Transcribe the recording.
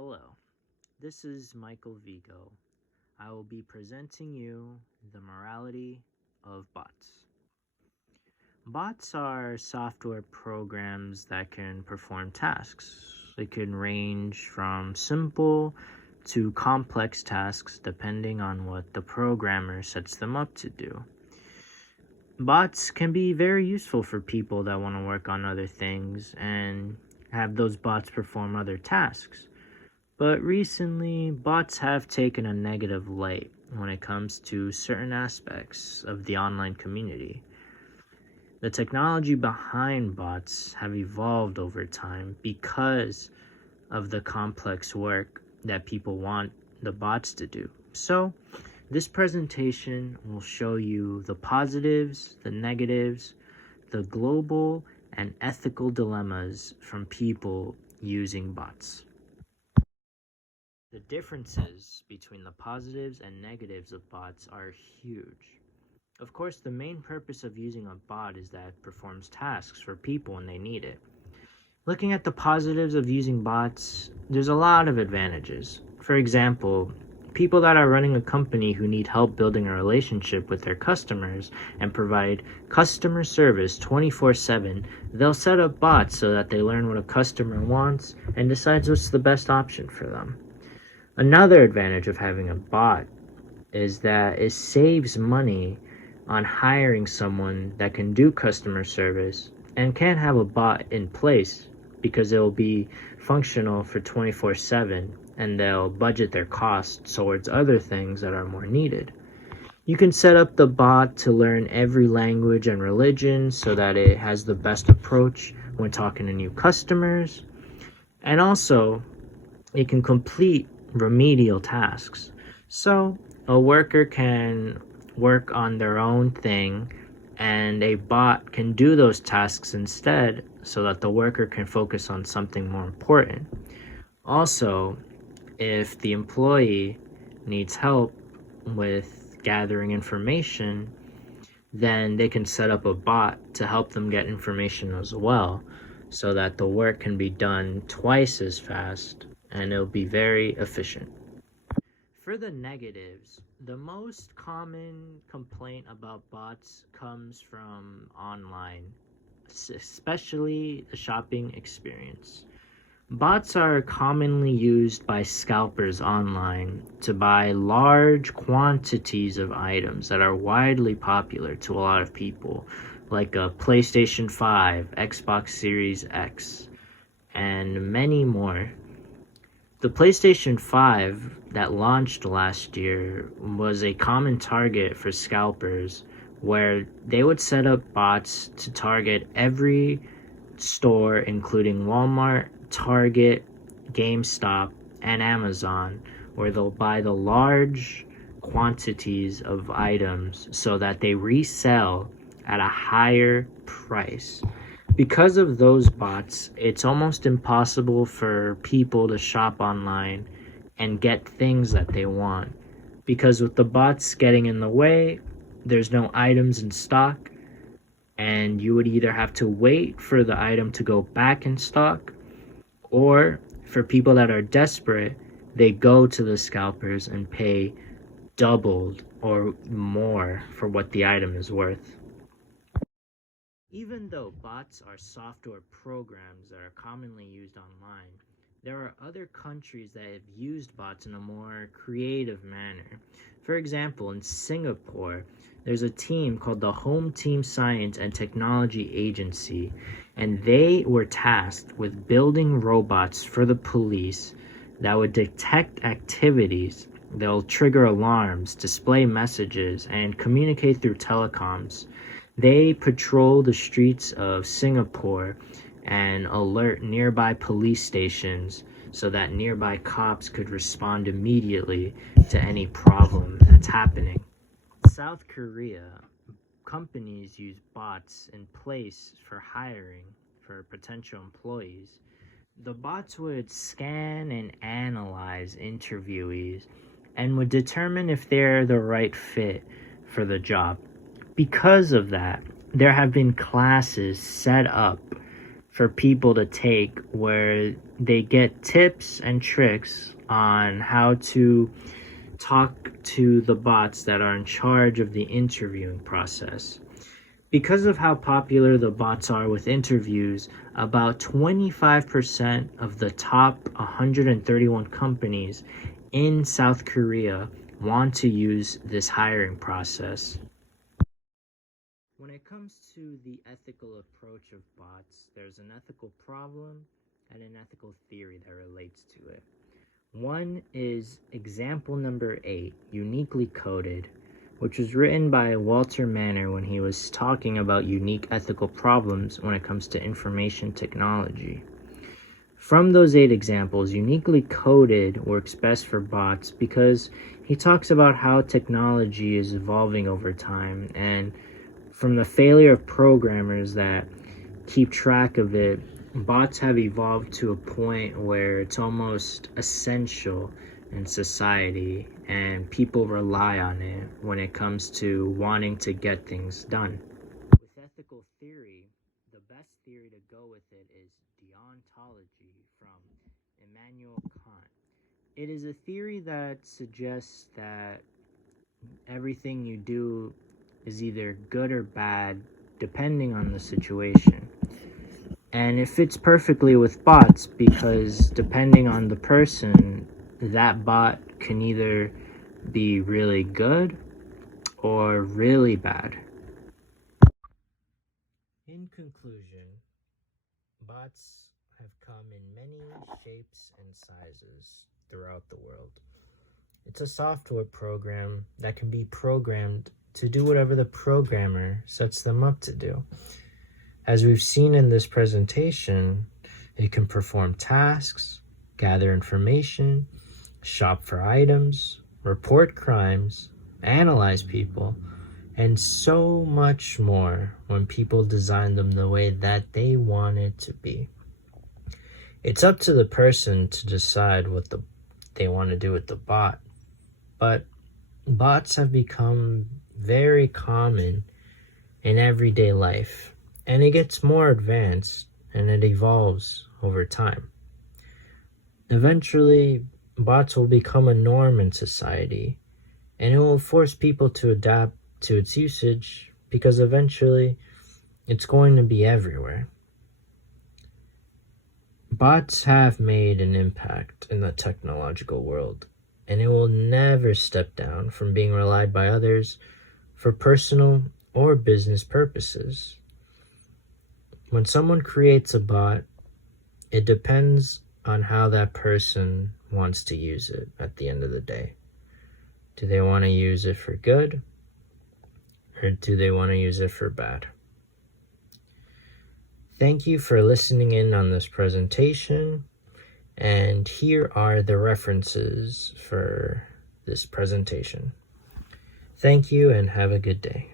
Hello, this is Michael Vigo. I will be presenting you the morality of bots. Bots are software programs that can perform tasks. They can range from simple to complex tasks depending on what the programmer sets them up to do. Bots can be very useful for people that want to work on other things and have those bots perform other tasks. But recently, bots have taken a negative light when it comes to certain aspects of the online community. The technology behind bots have evolved over time because of the complex work that people want the bots to do. So, this presentation will show you the positives, the negatives, the global and ethical dilemmas from people using bots. The differences between the positives and negatives of bots are huge. Of course, the main purpose of using a bot is that it performs tasks for people when they need it. Looking at the positives of using bots, there's a lot of advantages. For example, people that are running a company who need help building a relationship with their customers and provide customer service 24/7, they'll set up bots so that they learn what a customer wants and decides what's the best option for them. Another advantage of having a bot is that it saves money on hiring someone that can do customer service and can have a bot in place because it will be functional for 24/7 and they'll budget their costs towards other things that are more needed. You can set up the bot to learn every language and religion so that it has the best approach when talking to new customers, and also it can complete remedial tasks. So a worker can work on their own thing and a bot can do those tasks instead so that the worker can focus on something more important. Also, if the employee needs help with gathering information, then they can set up a bot to help them get information as well so that the work can be done twice as fast and it'll be very efficient. For the negatives, the most common complaint about bots comes from online, especially the shopping experience. Bots are commonly used by scalpers online to buy large quantities of items that are widely popular to a lot of people, like a PlayStation 5, Xbox Series X, and many more. The PlayStation 5 that launched last year was a common target for scalpers where they would set up bots to target every store including Walmart, Target, GameStop, and Amazon, where they'll buy the large quantities of items so that they resell at a higher price. Because of those bots, it's almost impossible for people to shop online and get things that they want. Because with the bots getting in the way, there's no items in stock, and you would either have to wait for the item to go back in stock, or for people that are desperate, they go to the scalpers and pay doubled or more for what the item is worth. Even though bots are software programs that are commonly used online, there are other countries that have used bots in a more creative manner. For example, in Singapore, there's a team called the Home Team Science and Technology Agency, and they were tasked with building robots for the police that would detect activities. They'll trigger alarms, display messages, and communicate through telecoms. They patrol the streets of Singapore and alert nearby police stations so that nearby cops could respond immediately to any problem that's happening. In South Korea, companies use bots in place for hiring for potential employees. The bots would scan and analyze interviewees and would determine if they're the right fit for the job. Because of that, there have been classes set up for people to take where they get tips and tricks on how to talk to the bots that are in charge of the interviewing process. Because of how popular the bots are with interviews, about 25% of the top 131 companies in South Korea want to use this hiring process. When it comes to the ethical approach of bots, there's an ethical problem and an ethical theory that relates to it. One is example number 8, uniquely coded, which was written by Walter Manner when he was talking about unique ethical problems when it comes to information technology. From those 8 examples, uniquely coded works best for bots because he talks about how technology is evolving over time, and from the failure of programmers that keep track of it, bots have evolved to a point where it's almost essential in society, and people rely on it when it comes to wanting to get things done. With ethical theory, the best theory to go with it is deontology from Immanuel Kant. It is a theory that suggests that everything you do is either good or bad depending on the situation. And it fits perfectly with bots because depending on the person, that bot can either be really good or really bad. In conclusion, bots have come in many shapes and sizes throughout the world. It's a software program that can be programmed to do whatever the programmer sets them up to do. As we've seen in this presentation, it can perform tasks, gather information, shop for items, report crimes, analyze people, and so much more when people design them the way that they want it to be. It's up to the person to decide what they want to do with the bot, but bots have become very common in everyday life, and it gets more advanced and it evolves over time. Eventually, bots will become a norm in society, and it will force people to adapt to its usage because eventually it's going to be everywhere. Bots have made an impact in the technological world, and it will never step down from being relied by others for personal or business purposes. When someone creates a bot, it depends on how that person wants to use it at the end of the day. Do they want to use it for good, or do they want to use it for bad? Thank you for listening in on this presentation, and here are the references for this presentation. Thank you and have a good day.